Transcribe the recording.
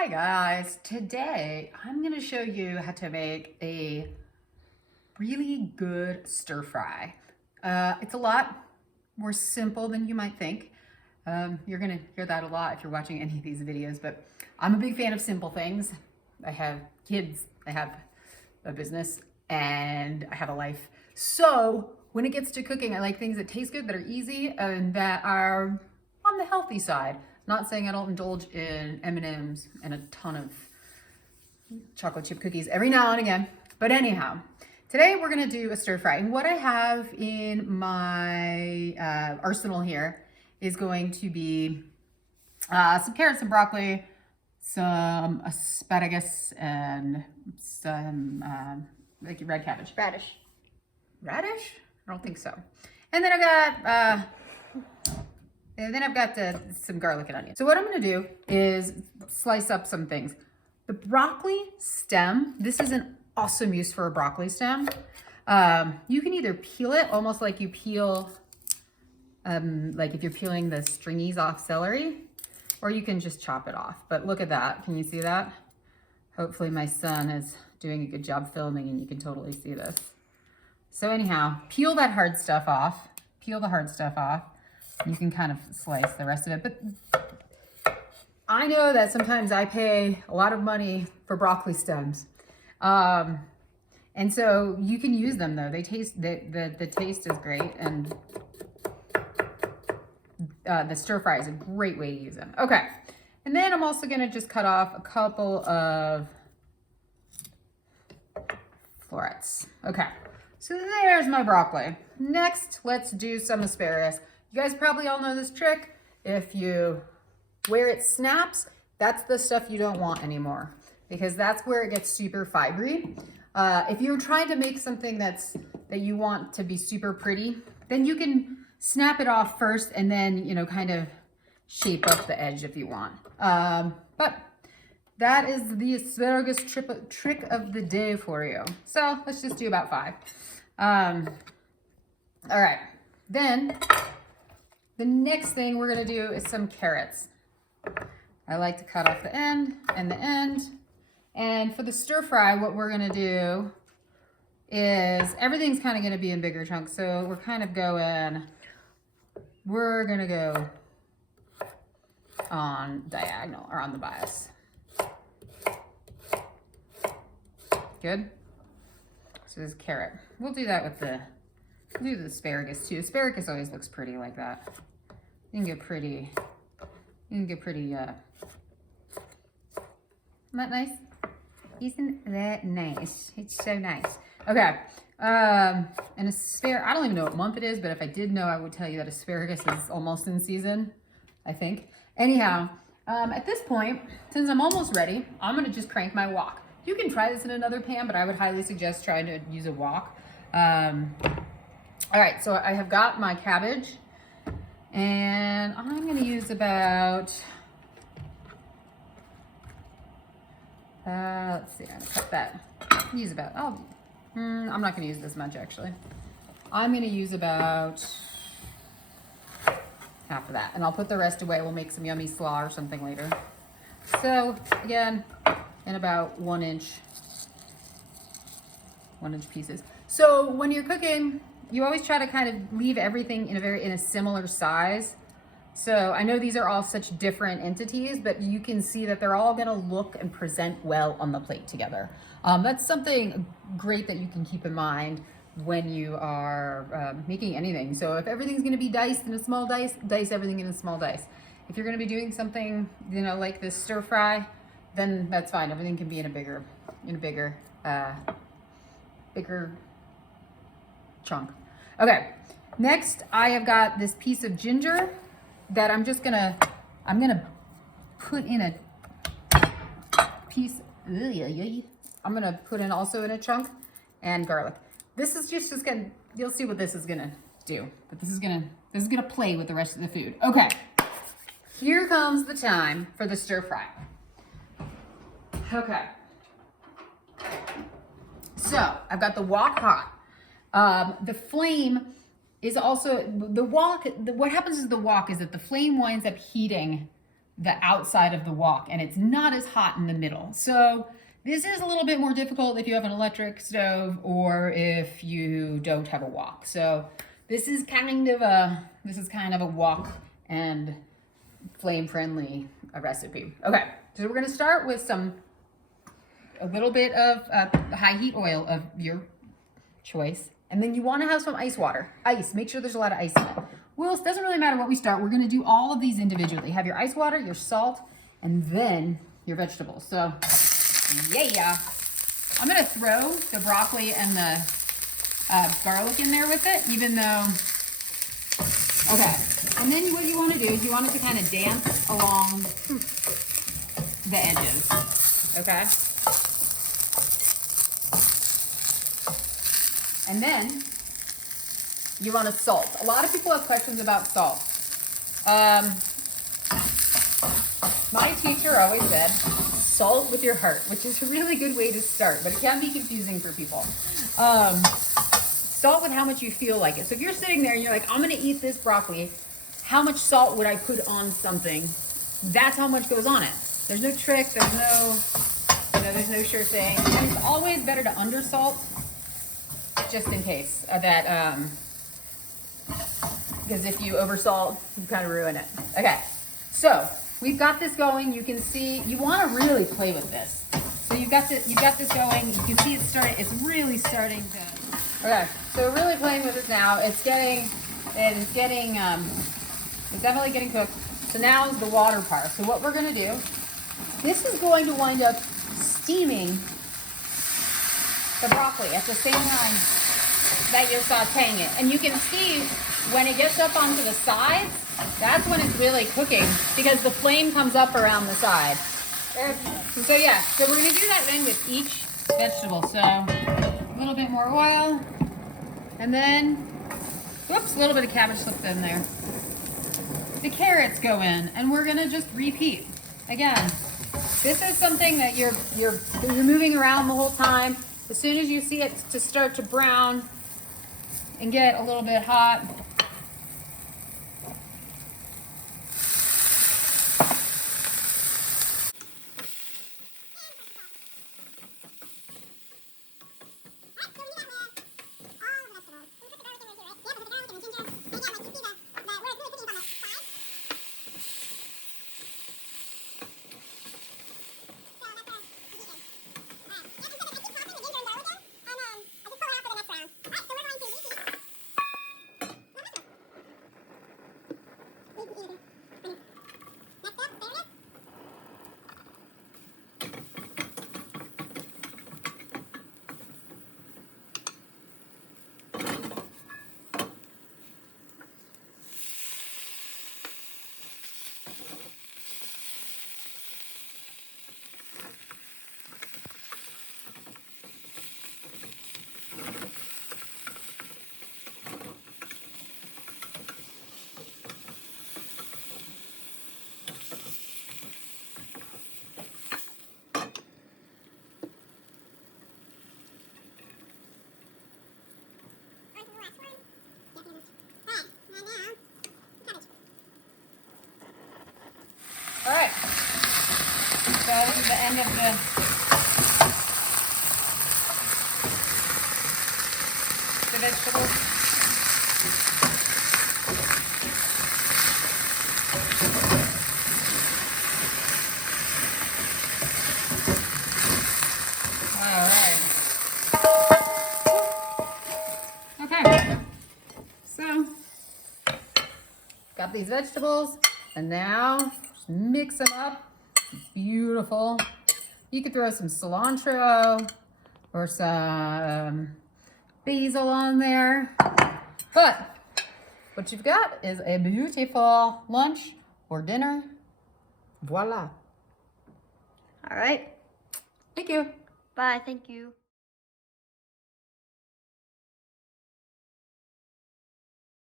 Hi guys, today I'm going to show you how to make a really good stir fry. It's a lot more simple than you might think. You're going to hear that a lot if you're watching any of these videos, but I'm a big fan of simple things. I have kids, I have a business, and I have a life. So when it gets to cooking, I like things that taste good, that are easy, and that are on the healthy side. Not saying I don't indulge in M&Ms and a ton of chocolate chip cookies every now and again. But anyhow, today we're gonna do a stir fry. And what I have in my arsenal here is going to be some carrots, some broccoli, some asparagus, and some like red cabbage. Radish. Radish? I don't think so. And then I've got some garlic and onion. So what I'm gonna do is slice up some things. The broccoli stem, this is an awesome use for a broccoli stem. You can either peel it almost like you peel, like if you're peeling the stringies off celery, or you can just chop it off. But look at that, can you see that? Hopefully my son is doing a good job filming and you can totally see this. So anyhow, peel that hard stuff off, peel the hard stuff off. You can kind of slice the rest of it, but I know that sometimes I pay a lot of money for broccoli stems. And so you can use them though. They taste, the taste is great, and the stir fry is a great way to use them. Okay, and then I'm also gonna just cut off a couple of florets. Okay, so there's my broccoli. Next, let's do some asparagus. You guys probably all know this trick. If where it snaps, that's the stuff you don't want anymore, because that's where it gets super fibery. If you're trying to make something that you want to be super pretty, then you can snap it off first and then, you know, kind of shape up the edge if you want. But that is the asparagus trick of the day for you. So let's just do about 5. All right, then the next thing we're gonna do is some carrots. I like to cut off the end and the end. And for the stir fry, what we're gonna do is everything's kind of gonna be in bigger chunks. So we're kind of we're gonna go on diagonal or on the bias. Good. So this carrot. We'll do that with we'll do the asparagus too. Asparagus always looks pretty like that. You can get pretty, isn't that nice? Isn't that nice? It's so nice. Okay, and I don't even know what month it is, but if I did know, I would tell you that asparagus is almost in season, I think. Anyhow, at this point, since I'm almost ready, I'm gonna just crank my wok. You can try this in another pan, but I would highly suggest trying to use a wok. All right, so I have got my cabbage, and I'm gonna use about, let's see, I'm gonna cut that. Use about, I'm not gonna use this much actually. I'm gonna use about half of that, and I'll put the rest away. We'll make some yummy slaw or something later. So again, in about 1-inch pieces. So when you're cooking, you always try to kind of leave everything in a similar size. So I know these are all such different entities, but you can see that they're all gonna look and present well on the plate together. That's something great that you can keep in mind when you are making anything. So if everything's gonna be diced in a small dice, dice everything in a small dice. If you're gonna be doing something, you know, like this stir fry, then that's fine. Everything can be in a bigger chunk. Okay, next I have got this piece of ginger that I'm gonna put in a piece. I'm gonna put in also in a chunk, and garlic. This is just gonna, you'll see what this is gonna do, but this is gonna play with the rest of the food. Okay, here comes the time for the stir fry. Okay, so I've got the wok hot. The flame is also, what happens is the wok is that the flame winds up heating the outside of the wok, and it's not as hot in the middle. So this is a little bit more difficult if you have an electric stove or if you don't have a wok. So this is kind of a wok and flame friendly recipe. Okay, so we're gonna start with a little bit of high heat oil of your choice. And then you wanna have some ice water. Ice, make sure there's a lot of ice in it. Well, it doesn't really matter what we start. We're gonna do all of these individually. Have your ice water, your salt, and then your vegetables. So, yeah. I'm gonna throw the broccoli and the garlic in there with it, even though, okay. And then what you wanna do is you want it to kind of dance along the edges, okay? And then you want to salt. A lot of people have questions about salt. My teacher always said, salt with your heart, which is a really good way to start, but it can be confusing for people. Salt with how much you feel like it. So if you're sitting there and you're like, I'm gonna eat this broccoli, how much salt would I put on something? That's how much goes on it. There's no trick, there's no sure thing. And it's always better to undersalt, just in case because if you oversalt, you kind of ruin it. Okay, so we've got this going. You can see, you want to really play with this. So you've got this going. You can see it's really starting to. Okay, so we're really playing with this now. It's definitely getting cooked. So now is the water part. So what we're gonna do, this is going to wind up steaming the broccoli at the same time that you're sauteing it. And you can see when it gets up onto the sides, that's when it's really cooking because the flame comes up around the side. So yeah, so we're gonna do that then with each vegetable. So a little bit more oil, and then, whoops, a little bit of cabbage slipped in there. The carrots go in, and we're gonna just repeat. Again, this is something that you're moving around the whole time. As soon as you see it to start to brown and get a little bit hot, all right. So this is the end of the vegetables. All right. Okay. So got these vegetables, and now just mix them up. Beautiful. You could throw some cilantro or some basil on there. But what you've got is a beautiful lunch or dinner. Voila. All right. Thank you. Bye, thank you.